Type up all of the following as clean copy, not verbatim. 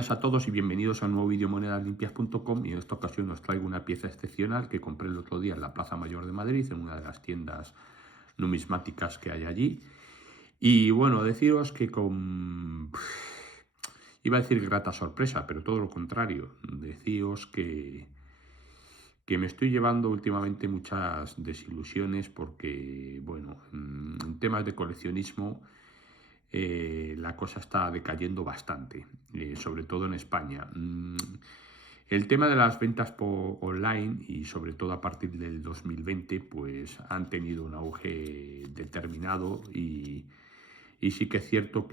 Buenas a todos y bienvenidos a un nuevo vídeo monedaslimpias.com, y en esta ocasión os traigo una pieza excepcional que compré el otro día en la Plaza Mayor de Madrid, en una de las tiendas numismáticas que hay allí. Y bueno, deciros que iba a decir grata sorpresa, pero todo lo contrario. Deciros que me estoy llevando últimamente muchas desilusiones porque, bueno, en temas de coleccionismo la cosa está decayendo bastante, sobre todo en España. El tema de las ventas online y sobre todo a partir del 2020 pues han tenido un auge determinado y sí que es cierto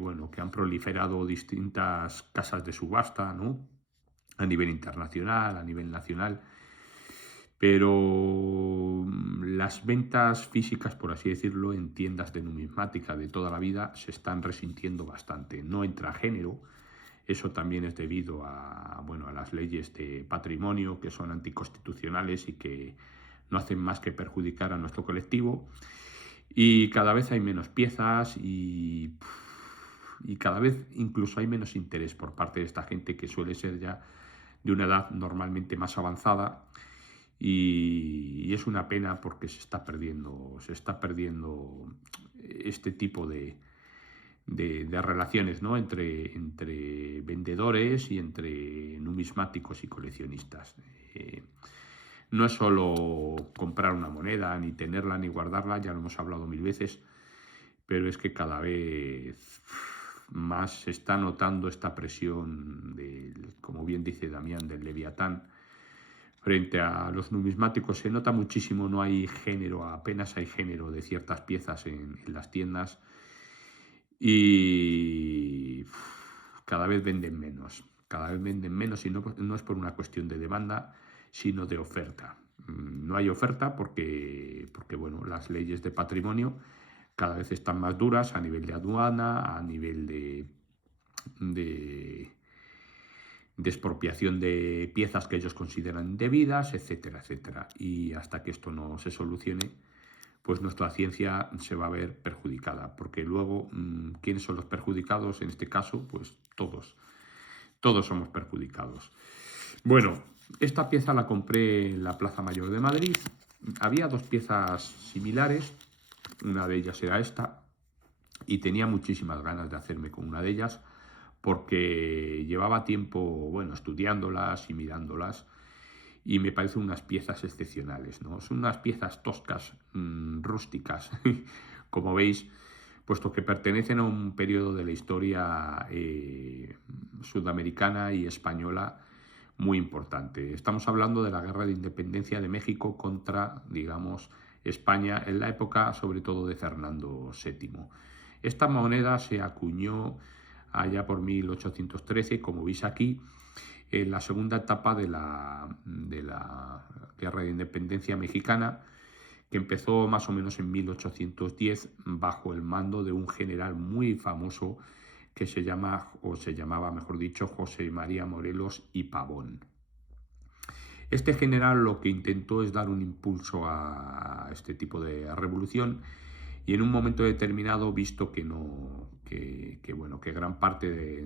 bueno, que han proliferado distintas casas de subasta, ¿no? A nivel internacional, a nivel nacional, pero las ventas físicas, por así decirlo, en tiendas de numismática de toda la vida se están resintiendo bastante. No entra género, eso también es debido a, bueno, a las leyes de patrimonio que son anticonstitucionales y que no hacen más que perjudicar a nuestro colectivo. Y cada vez hay menos piezas y cada vez incluso hay menos interés por parte de esta gente que suele ser ya de una edad normalmente más avanzada, y es una pena porque se está perdiendo este tipo de relaciones, ¿no? entre vendedores y entre numismáticos y coleccionistas. No es solo comprar una moneda, ni tenerla, ni guardarla, ya lo hemos hablado mil veces, pero es que cada vez más se está notando esta presión, como bien dice Damián, del Leviatán frente a los numismáticos. Se nota muchísimo, no hay género, apenas hay género de ciertas piezas en las tiendas, y cada vez venden menos, y no es por una cuestión de demanda, sino de oferta. No hay oferta porque bueno, las leyes de patrimonio cada vez están más duras a nivel de aduana, a nivel de, de expropiación de piezas que ellos consideran indebidas, etcétera, etcétera. Y hasta que esto no se solucione, pues nuestra ciencia se va a ver perjudicada, porque luego, ¿quiénes son los perjudicados? En este caso, pues todos somos perjudicados. Bueno, esta pieza la compré en la Plaza Mayor de Madrid. Había dos piezas similares, una de ellas era esta, y tenía muchísimas ganas de hacerme con una de ellas, porque llevaba tiempo, bueno, estudiándolas y mirándolas, y me parecen unas piezas excepcionales, ¿no? Son unas piezas toscas, rústicas, como veis, puesto que pertenecen a un periodo de la historia sudamericana y española muy importante. Estamos hablando de la Guerra de Independencia de México contra, digamos, España, en la época sobre todo de Fernando VII. Esta moneda se acuñó allá por 1813, como veis aquí, en la segunda etapa de la Guerra de Independencia mexicana, que empezó más o menos en 1810 bajo el mando de un general muy famoso que se llamaba, mejor dicho, José María Morelos y Pavón. Este general lo que intentó es dar un impulso a este tipo de revolución, y en un momento determinado, visto que bueno, que gran parte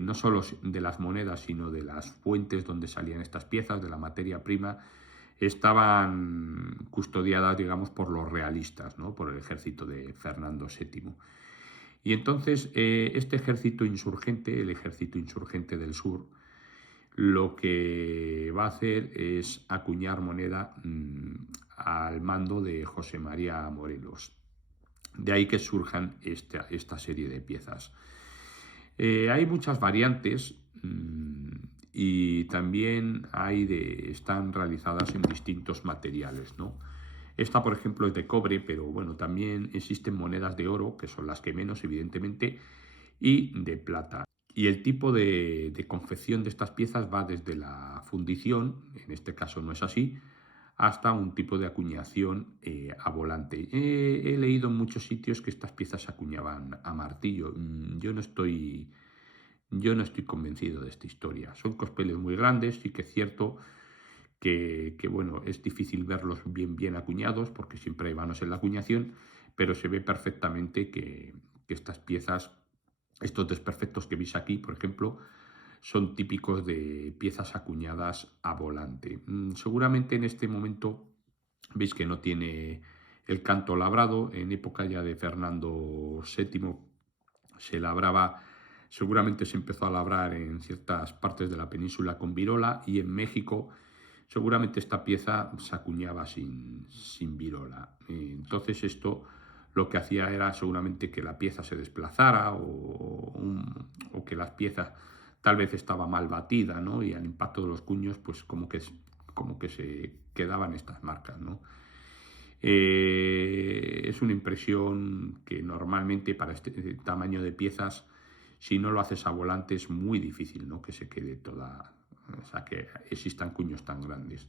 no solo de las monedas, sino de las fuentes donde salían estas piezas, de la materia prima, estaban custodiadas, digamos, por los realistas, ¿no? Por el ejército de Fernando VII. Y entonces este ejército insurgente, el ejército insurgente del sur, lo que va a hacer es acuñar moneda al mando de José María Morelos. De ahí que surjan esta serie de piezas. Hay muchas variantes, y también están realizadas en distintos materiales, ¿no? Esta, por ejemplo, es de cobre, pero bueno, también existen monedas de oro, que son las que menos, evidentemente, y de plata. Y el tipo de confección de estas piezas va desde la fundición, en este caso no es así, hasta un tipo de acuñación a volante. He leído en muchos sitios que estas piezas se acuñaban a martillo. Yo no estoy convencido de esta historia. Son cospeles muy grandes, sí que es cierto bueno, es difícil verlos bien acuñados porque siempre hay manos en la acuñación, pero se ve perfectamente que estas piezas Estos desperfectos que veis aquí, por ejemplo, son típicos de piezas acuñadas a volante. Seguramente en este momento veis que no tiene el canto labrado. En época ya de Fernando VII se labraba, seguramente se empezó a labrar en ciertas partes de la península con virola, y en México seguramente esta pieza se acuñaba sin virola. Entonces esto lo que hacía era seguramente que la pieza se desplazara, o que las piezas tal vez estaba mal batida, ¿no? Y al impacto de los cuños, pues como que se quedaban estas marcas, ¿no? Es una impresión que normalmente para este tamaño de piezas, si no lo haces a volante, es muy difícil, ¿no? Que se quede toda, o sea, que existan cuños tan grandes.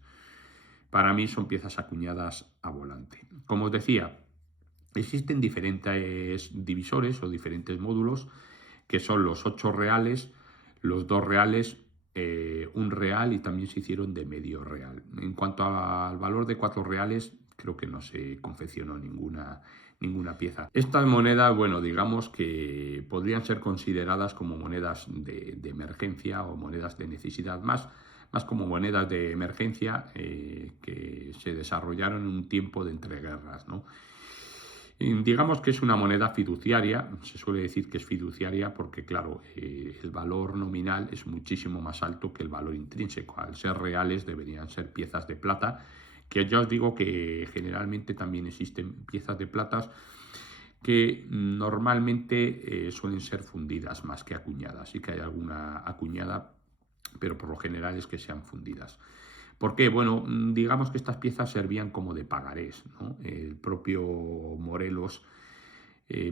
Para mí son piezas acuñadas a volante. Como os decía, existen diferentes divisores o diferentes módulos, que son los 8 reales, los 2 reales, un real, y también se hicieron de medio real. En cuanto al valor de 4 reales, creo que no se confeccionó ninguna pieza. Estas monedas, bueno, digamos que podrían ser consideradas como monedas de emergencia o monedas de necesidad, más como monedas de emergencia, que se desarrollaron en un tiempo de entreguerras, ¿no? Digamos que es una moneda fiduciaria. Se suele decir que es fiduciaria porque, claro, el valor nominal es muchísimo más alto que el valor intrínseco. Al ser reales deberían ser piezas de plata, que ya os digo que generalmente también existen piezas de plata que normalmente suelen ser fundidas más que acuñadas. Sí que hay alguna acuñada, pero por lo general es que sean fundidas. ¿Por qué? Bueno, digamos que estas piezas servían como de pagarés, ¿no? El propio Morelos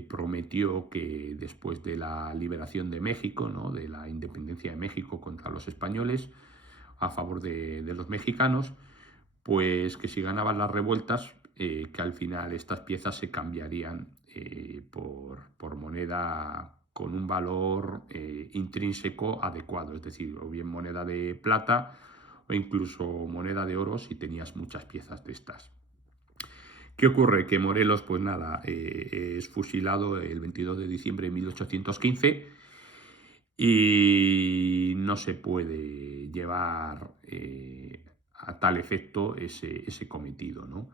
prometió que después de la liberación de México, ¿no? De la independencia de México contra los españoles, a favor de los mexicanos, pues que si ganaban las revueltas, que al final estas piezas se cambiarían por moneda con un valor intrínseco adecuado, es decir, o bien moneda de plata o incluso moneda de oro si tenías muchas piezas de estas. ¿Qué ocurre? Que Morelos, pues nada, es fusilado el 22 de diciembre de 1815, y no se puede llevar a tal efecto ese cometido, ¿no?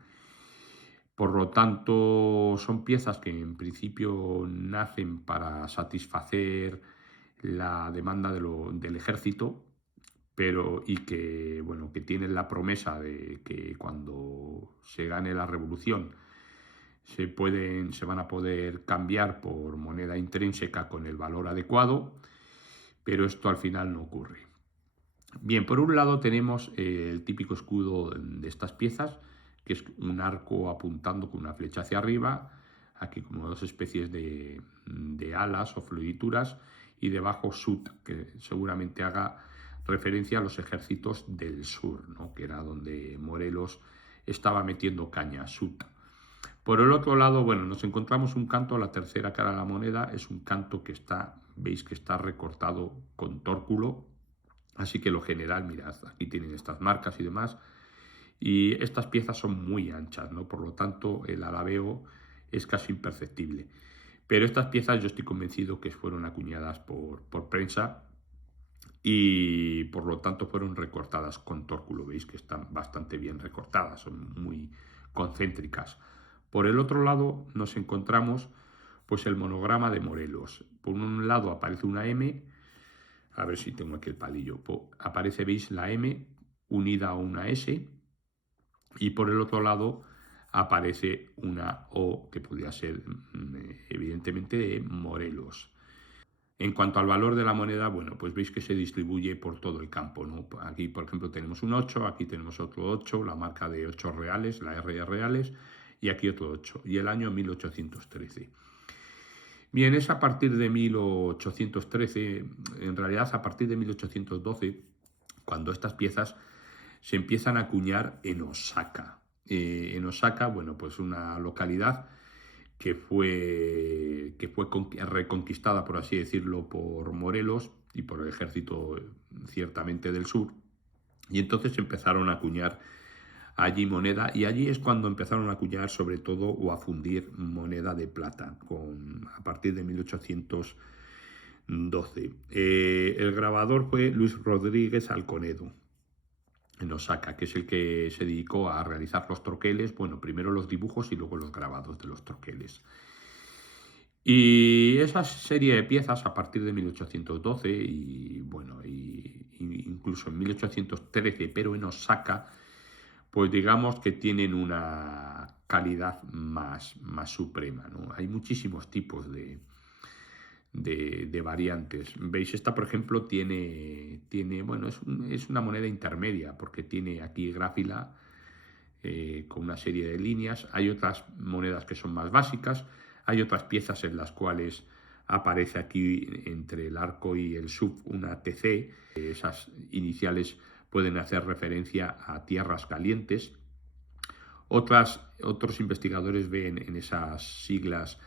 Por lo tanto, son piezas que en principio nacen para satisfacer la demanda del ejército, pero y que, bueno, que tienen la promesa de que cuando se gane la revolución se van a poder cambiar por moneda intrínseca con el valor adecuado, pero esto al final no ocurre. Bien, por un lado tenemos el típico escudo de estas piezas, que es un arco apuntando con una flecha hacia arriba, aquí como dos especies de alas o florituras, y debajo Sud, que seguramente haga referencia a los ejércitos del sur, ¿no? Que era donde Morelos estaba metiendo caña, Sud. Por el otro lado, bueno, nos encontramos un canto, la tercera cara de la moneda, es un canto que está, veis que está recortado con tórculo, así que lo general, mirad, aquí tienen estas marcas y demás, y estas piezas son muy anchas, ¿no? Por lo tanto, el alabeo es casi imperceptible. Pero estas piezas yo estoy convencido que fueron acuñadas por prensa, y por lo tanto fueron recortadas con tórculo. Veis que están bastante bien recortadas, son muy concéntricas. Por el otro lado nos encontramos pues el monograma de Morelos. Por un lado aparece una M, a ver si tengo aquí el palillo, aparece, veis, la M unida a una S, y por el otro lado aparece una O que podría ser evidentemente de Morelos. En cuanto al valor de la moneda, bueno, pues veis que se distribuye por todo el campo, ¿no? Aquí, por ejemplo, tenemos un 8, aquí tenemos otro 8, la marca de 8 reales, la R de reales, y aquí otro 8, y el año 1813. Bien, es a partir de 1813, en realidad a partir de 1812, cuando estas piezas se empiezan a acuñar en Osaka. En Osaka, bueno, pues una localidad que fue reconquistada, por así decirlo, por Morelos y por el ejército ciertamente del sur, y entonces empezaron a acuñar allí moneda, y allí es cuando empezaron a acuñar sobre todo o a fundir moneda de plata, a partir de 1813. El grabador fue Luis Rodríguez Alconedo, en Osaka, que es el que se dedicó a realizar los troqueles, bueno, primero los dibujos y luego los grabados de los troqueles. Y esa serie de piezas a partir de 1812 y bueno, incluso en 1813, pero en Osaka, pues digamos que tienen una calidad más suprema, ¿no? Hay muchísimos tipos de variantes. ¿Veis? Esta, por ejemplo, tiene bueno, es una moneda intermedia, porque tiene aquí gráfila con una serie de líneas. Hay otras monedas que son más básicas, hay otras piezas en las cuales aparece aquí entre el arco y el sub una TC. Esas iniciales pueden hacer referencia a tierras calientes. Otros investigadores ven en esas siglas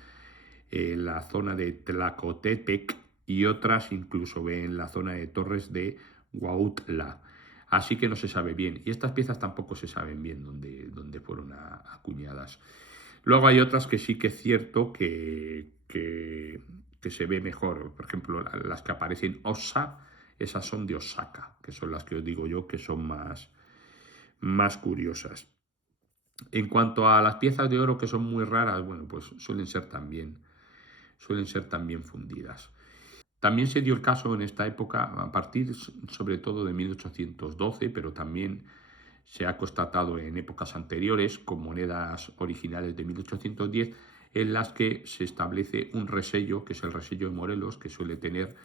la zona de Tlacotepec y otras incluso ven la zona de Torres de Huautla. Así que no se sabe bien. Y estas piezas tampoco se saben bien dónde fueron acuñadas. Luego hay otras que sí que es cierto que se ve mejor. Por ejemplo, las que aparecen Osa, esas son de Osaka, que son las que os digo yo que son más curiosas. En cuanto a las piezas de oro que son muy raras, bueno, pues suelen ser también fundidas. También se dio el caso en esta época, a partir sobre todo de 1812, pero también se ha constatado en épocas anteriores, con monedas originales de 1810, en las que se establece un resello, que es el resello de Morelos, que suele tener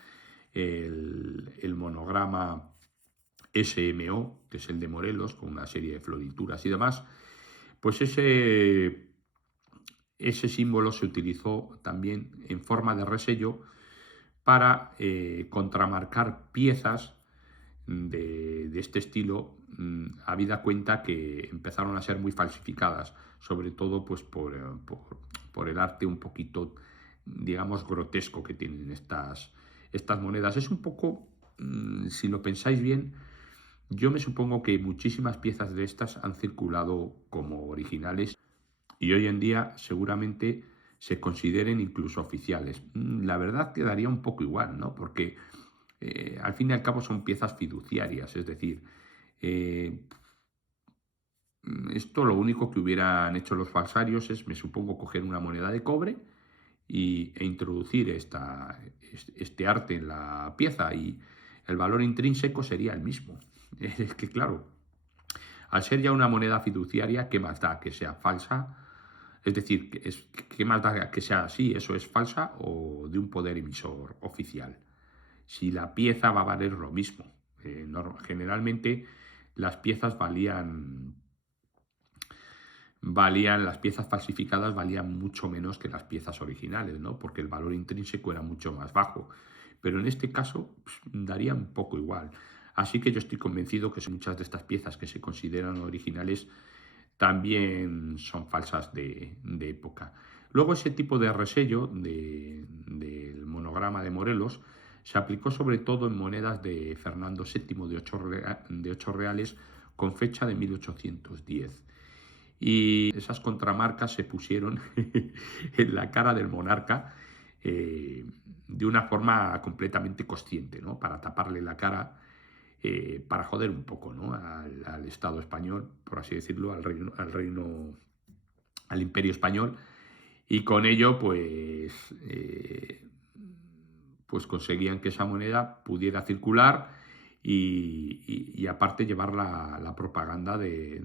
el monograma SMO, que es el de Morelos, con una serie de florituras y demás. Pues ese símbolo se utilizó también en forma de resello para contramarcar piezas de este estilo, habida cuenta que empezaron a ser muy falsificadas, sobre todo pues por el arte un poquito, digamos, grotesco que tienen estas monedas. Es un poco, si lo pensáis bien, yo me supongo que muchísimas piezas de estas han circulado como originales y hoy en día seguramente se consideren incluso oficiales. La verdad quedaría un poco igual, ¿no? Porque al fin y al cabo son piezas fiduciarias, es decir, eh, esto lo único que hubieran hecho los falsarios es, me supongo, coger una moneda de cobre e introducir este arte en la pieza y el valor intrínseco sería el mismo. Es que claro, al ser ya una moneda fiduciaria, ¿qué más da que sea falsa? Es decir, ¿qué más da que sea así? ¿Eso es falsa o de un poder emisor oficial? Si la pieza va a valer lo mismo. Generalmente las piezas las piezas falsificadas valían mucho menos que las piezas originales, ¿no? Porque el valor intrínseco era mucho más bajo. Pero en este caso pues, daría un poco igual. Así que yo estoy convencido que muchas de estas piezas que se consideran originales también son falsas de época. Luego ese tipo de resello del monograma de Morelos se aplicó sobre todo en monedas de Fernando VII de 8 reales con fecha de 1810. Y esas contramarcas se pusieron en la cara del monarca de una forma completamente consciente, ¿no? Para taparle la cara, para joder un poco, ¿no? al Estado español, por así decirlo, al Imperio español, y con ello, pues conseguían que esa moneda pudiera circular y aparte llevar la propaganda de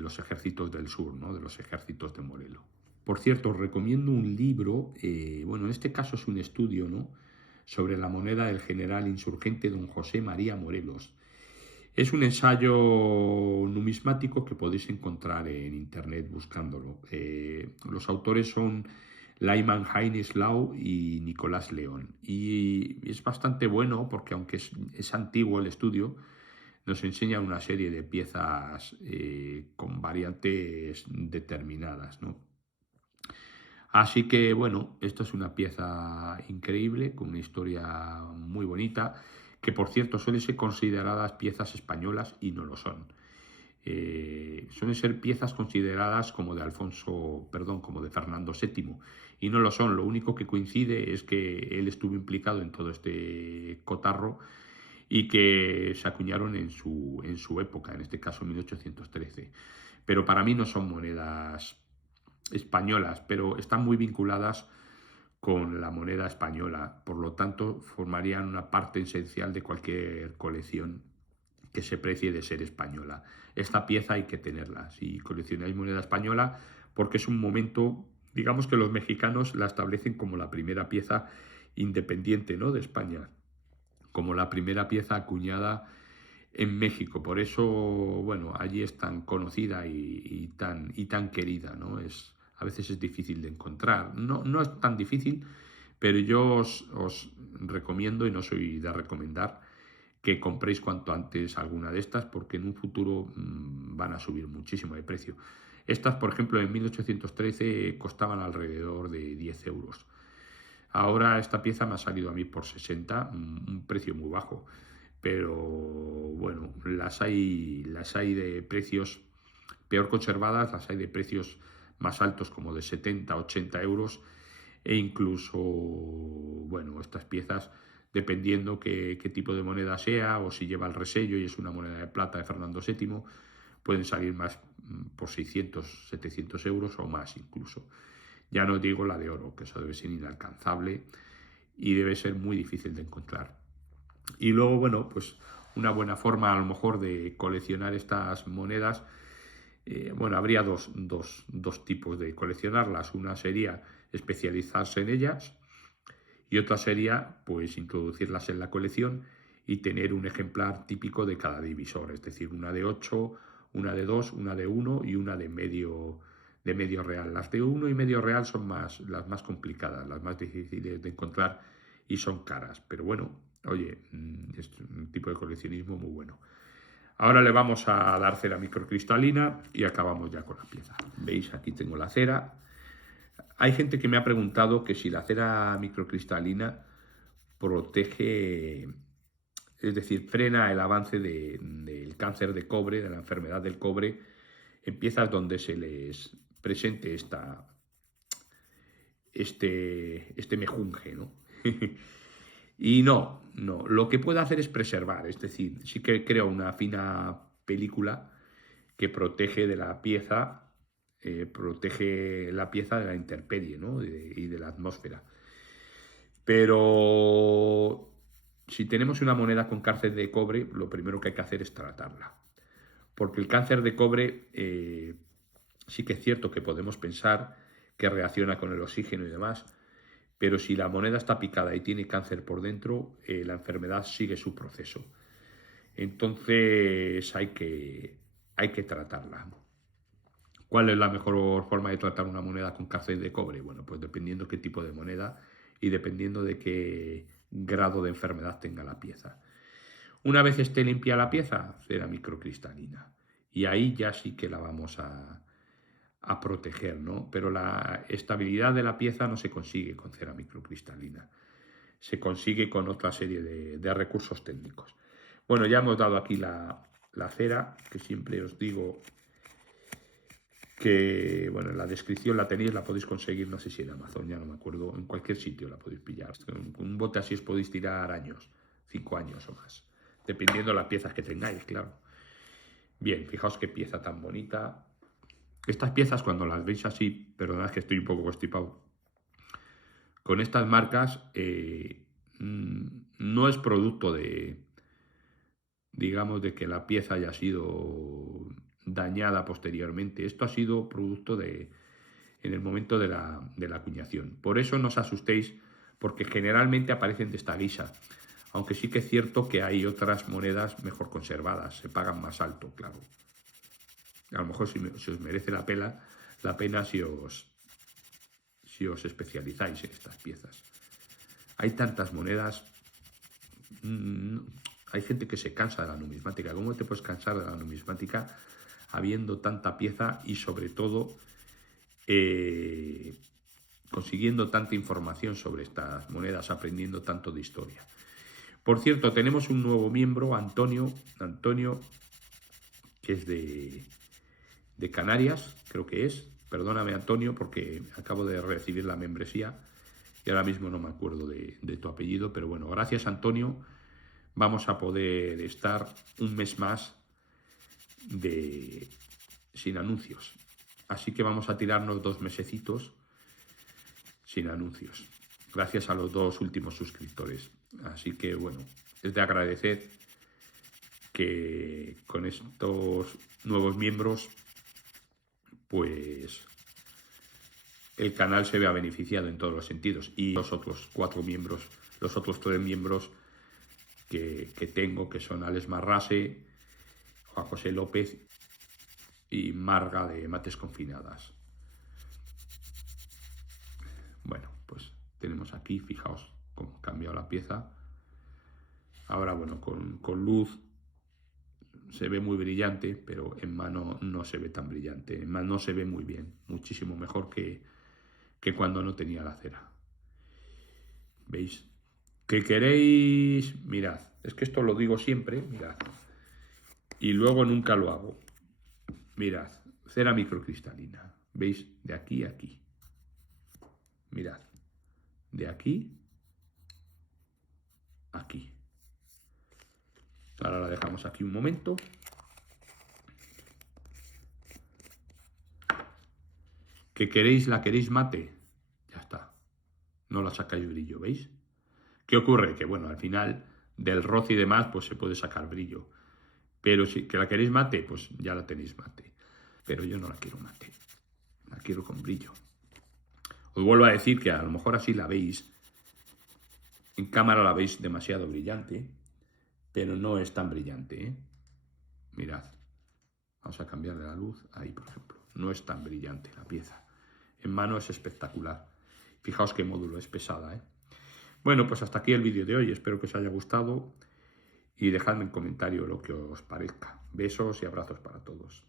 los ejércitos del sur, ¿no? De los ejércitos de Morelos. Por cierto, os recomiendo un libro, bueno, en este caso es un estudio, ¿no? Sobre la moneda del general insurgente don José María Morelos. Es un ensayo numismático que podéis encontrar en internet buscándolo. Los autores son Lyman Heinz Lau y Nicolás León. Y es bastante bueno porque aunque es antiguo el estudio, nos enseña una serie de piezas con variantes determinadas, ¿no? Así que bueno, esto es una pieza increíble, con una historia muy bonita, que por cierto suelen ser consideradas piezas españolas y no lo son. Suelen ser piezas consideradas como como de Fernando VII, y no lo son. Lo único que coincide es que él estuvo implicado en todo este cotarro y que se acuñaron en su época, en este caso 1813. Pero para mí no son monedas españolas, pero están muy vinculadas con la moneda española. Por lo tanto, formarían una parte esencial de cualquier colección que se precie de ser española. Esta pieza hay que tenerla si coleccionáis moneda española, porque es un momento, digamos que los mexicanos la establecen como la primera pieza independiente, ¿no?, de España, como la primera pieza acuñada en México. Por eso, bueno, allí es tan conocida y tan querida, ¿no? A veces es difícil de encontrar. No, no es tan difícil, pero yo os recomiendo, y no soy de recomendar, que compréis cuanto antes alguna de estas, porque en un futuro van a subir muchísimo de precio. Estas, por ejemplo, en 1813 costaban alrededor de 10 euros. Ahora esta pieza me ha salido a mí por 60, un precio muy bajo. Pero bueno, las hay de precios peor conservadas, las hay de precios más altos, como de 70, 80 euros, e incluso, bueno, estas piezas, dependiendo qué tipo de moneda sea, o si lleva el resello y es una moneda de plata de Fernando VII, pueden salir más por 600, 700 euros o más incluso. Ya no digo la de oro, que eso debe ser inalcanzable y debe ser muy difícil de encontrar. Y luego, bueno, pues una buena forma a lo mejor de coleccionar estas monedas, bueno, habría dos tipos de coleccionarlas. Una sería especializarse en ellas y otra sería pues introducirlas en la colección y tener un ejemplar típico de cada divisor, es decir, una de 8, una de 2, una de 1 y una de medio real. Las de 1 y medio real son las más complicadas, las más difíciles de encontrar y son caras, pero bueno, oye, es un tipo de coleccionismo muy bueno. Ahora le vamos a dar cera microcristalina y acabamos ya con la pieza. ¿Veis? Aquí tengo la cera. Hay gente que me ha preguntado que si la cera microcristalina protege, es decir, frena el avance del cáncer de cobre, de la enfermedad del cobre, en piezas donde se les presente este mejunje, ¿no? Y no, lo que puede hacer es preservar, es decir, sí que crea una fina película que protege la pieza de la intemperie, ¿no?, y de la atmósfera. Pero si tenemos una moneda con cáncer de cobre, lo primero que hay que hacer es tratarla. Porque el cáncer de cobre sí que es cierto que podemos pensar que reacciona con el oxígeno y demás, pero si la moneda está picada y tiene cáncer por dentro, la enfermedad sigue su proceso. Entonces hay que tratarla. ¿Cuál es la mejor forma de tratar una moneda con cáncer de cobre? Bueno, pues dependiendo qué tipo de moneda y dependiendo de qué grado de enfermedad tenga la pieza. Una vez esté limpia la pieza, cera microcristalina. Y ahí ya sí que la vamos a proteger, ¿no? Pero la estabilidad de la pieza no se consigue con cera microcristalina. Se consigue con otra serie de recursos técnicos. Bueno, ya hemos dado aquí la cera, que siempre os digo que, bueno, en la descripción la tenéis, la podéis conseguir, no sé si en Amazon, ya no me acuerdo, en cualquier sitio la podéis pillar. Con un bote así os podéis tirar años, 5 años o más, dependiendo de las piezas que tengáis, claro. Bien, fijaos qué pieza tan bonita. Estas piezas, cuando las veis así, perdonad que estoy un poco constipado, con estas marcas, no es producto digamos, de que la pieza haya sido dañada posteriormente. Esto ha sido producto en el momento de la acuñación. Por eso no os asustéis, porque generalmente aparecen de esta guisa. Aunque sí que es cierto que hay otras monedas mejor conservadas, se pagan más alto, claro. A lo mejor si os merece la pena si os especializáis en estas piezas. Hay tantas monedas. Hay gente que se cansa de la numismática. ¿Cómo te puedes cansar de la numismática habiendo tanta pieza y sobre todo consiguiendo tanta información sobre estas monedas, aprendiendo tanto de historia? Por cierto, tenemos un nuevo miembro, Antonio, que es de Canarias, creo que es. Perdóname, Antonio, porque acabo de recibir la membresía y ahora mismo no me acuerdo de tu apellido, pero bueno, gracias, Antonio. Vamos a poder estar un mes más sin anuncios. Así que vamos a tirarnos 2 mesecitos sin anuncios, gracias a los 2 últimos suscriptores. Así que bueno, es de agradecer que con estos nuevos miembros, pues el canal se vea beneficiado en todos los sentidos. Y los otros 4 miembros, los otros 3 miembros que tengo, que son Alex Marrase, Juan José López y Marga de Mates Confinadas. Bueno, pues tenemos aquí, fijaos cómo ha cambiado la pieza. Ahora, bueno, con luz se ve muy brillante, pero en mano no se ve tan brillante. En mano se ve muy bien, muchísimo mejor que cuando no tenía la cera. ¿Veis? ¿Qué queréis? Mirad, es que esto lo digo siempre, mirad. Y luego nunca lo hago. Mirad, cera microcristalina. ¿Veis? De aquí a aquí. Mirad. De aquí a aquí. Ahora la dejamos aquí un momento. ¿Que queréis? ¿La queréis mate? Ya está. No la sacáis brillo, ¿veis? ¿Qué ocurre? Que bueno, al final del roce y demás, pues se puede sacar brillo. Pero si que la queréis mate, pues ya la tenéis mate. Pero yo no la quiero mate. La quiero con brillo. Os vuelvo a decir que a lo mejor así la veis. En cámara la veis demasiado brillante. Pero no es tan brillante, ¿eh? Mirad. Vamos a cambiarle la luz. Ahí, por ejemplo. No es tan brillante la pieza. En mano es espectacular. Fijaos qué módulo es pesada, ¿eh? Bueno, pues hasta aquí el vídeo de hoy. Espero que os haya gustado y dejadme en comentario lo que os parezca. Besos y abrazos para todos.